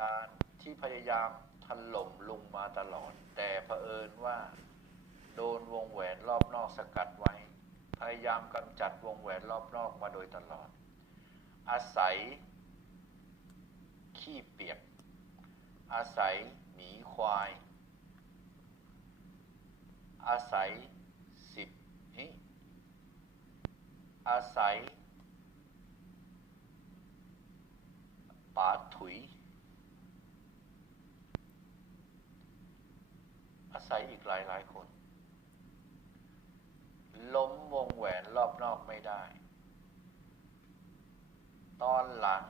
การที่พยายามถล่มลุงมาตลอด แต่เผอิญว่า โดนวงแหวนรอบนอกสกัดไว้ พยายามกำจัดวงแหวนรอบนอกมาโดยตลอด อาศัย ขี้เปียก อาศัยหมีควาย อาศัยสิบอาศัยป๋าถุย อาศัยอีกหลายหลายคน ล้มวงแหวนรอบนอกไม่ได้ ตอนหลัง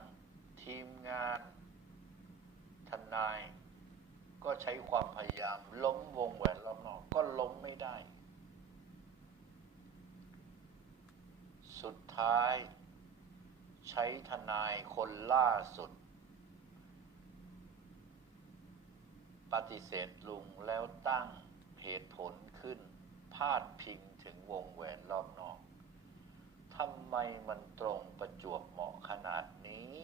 ทีมงาน ทนาย ก็ใช้ความพยายาม ล้มวงแหวนรอบนอก ก็ล้มไม่ได้ สุดท้าย ใช้ทนายคนล่าสุด ปฏิเสธลุงแล้วตั้งเหตุผลขึ้น พาดพิงถึงวงแหวนรอบนอกทำไมมันตรงประจวบเหมาะขนาดนี้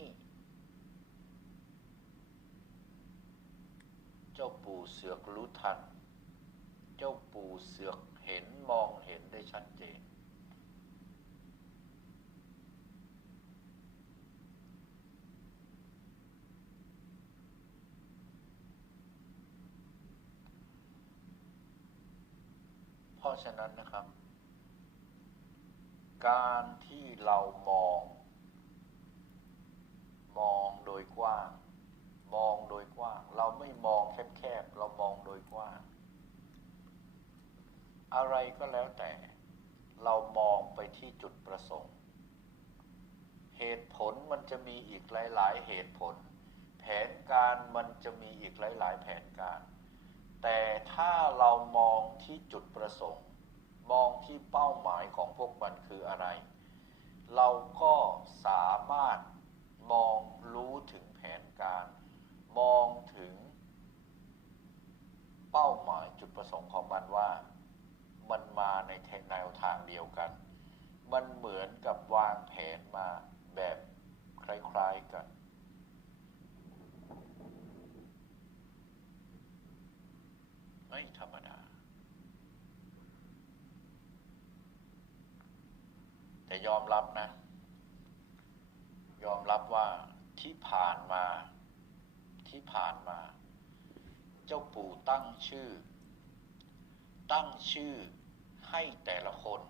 เจ้าปู่เสือกรู้ทัน เจ้าปู่เสือกเห็นมองเห็นได้ชัดเจน ราะฉะนั้นนะครับ การที่เรามอง มองโดยกว้าง มองโดยกว้าง เราไม่มองแคบๆเรามองโดยกว้าง อะไรก็แล้วแต่ เรามองไปที่จุดประสงค์ เหตุผลมันจะมีอีกหลาย ๆ เหตุผล แผนการมันจะมีอีกหลาย ๆ แผนการ แต่ถ้าเรามองที่จุดประสงค์ มองที่เป้าหมายของพวกมันคืออะไร เราก็สามารถมองรู้ถึงแผนการ มองถึง เป้าหมายจุดประสงค์ของมันว่า มันมาในแนวทางเดียวกัน มันเหมือนกับวางแผนมาแบบคล้ายๆกัน ไม่ธรรมดา แต่ ยอมรับนะ ยอมรับว่าที่ผ่านมาที่ผ่านมา เจ้าปู่ตั้งชื่อ ตั้งชื่อให้แต่ละคน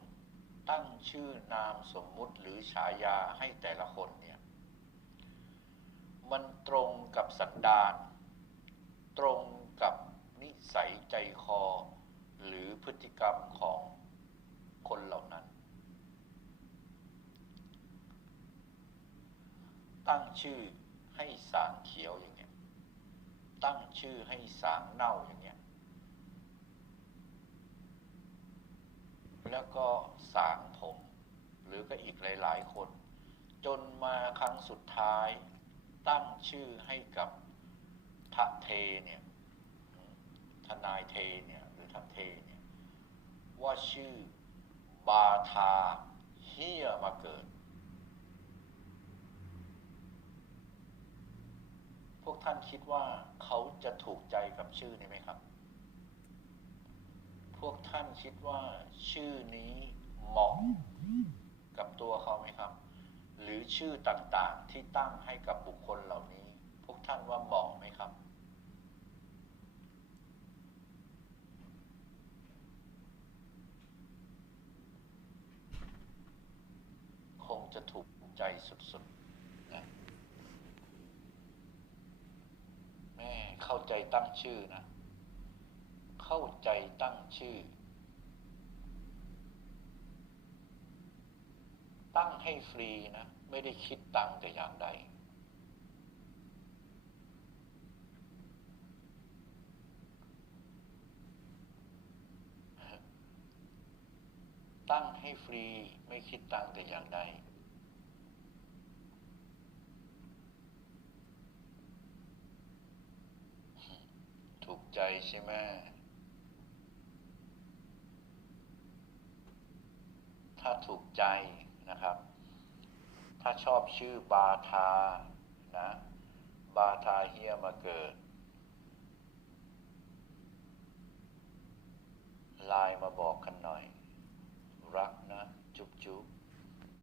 ตั้งชื่อนามสมมุติหรือฉายาให้แต่ละคนเนี่ยมันตรงกับสันดาน ตรงกับนิสัยใจคอ หรือพฤติกรรมของคนเหล่านั้น ตั้งชื่อให้สางเขียวอย่างเงี้ย ตั้งชื่อให้สางเน่าอย่างเงี้ย แล้วก็สางผม หรือก็อีกหลาย ๆ คน จนมาครั้งสุดท้าย ตั้งชื่อให้กับทะเทเนี่ย ทนายเทเนี่ย หรือทะเทเนี่ย ว่าชื่อบาทาเฮียมาเกิด พ วกท่านคิดว่าเขาจะถูกใจกับชื่อนี้ไหมครับ พวกท่านคิดว่าชื่อนี้เหมาะกับตัวเขาไหมครับ หรือชื่อต่างๆที่ตั้งให้กับบุคคลเหล่านี้ พวกท่านว่าเหมาะไหมครับ คงจะถูกใจสุดๆนะแม่เข้าใจ ตั้งชื่อนะ เข้าใจตั้งชื่อ ตั้งให้ฟรีนะ ไม่ได้คิดตังแต่อย่างใด ตั้งให้ฟรีไม่คิดตังแต่อย่างใด ถูก ใจใช่ไหมถ้าถูกใจนะครับ ถ้าชอบชื่อบาทานะบบาทาเฮียมาเกิดไลน์มาบอก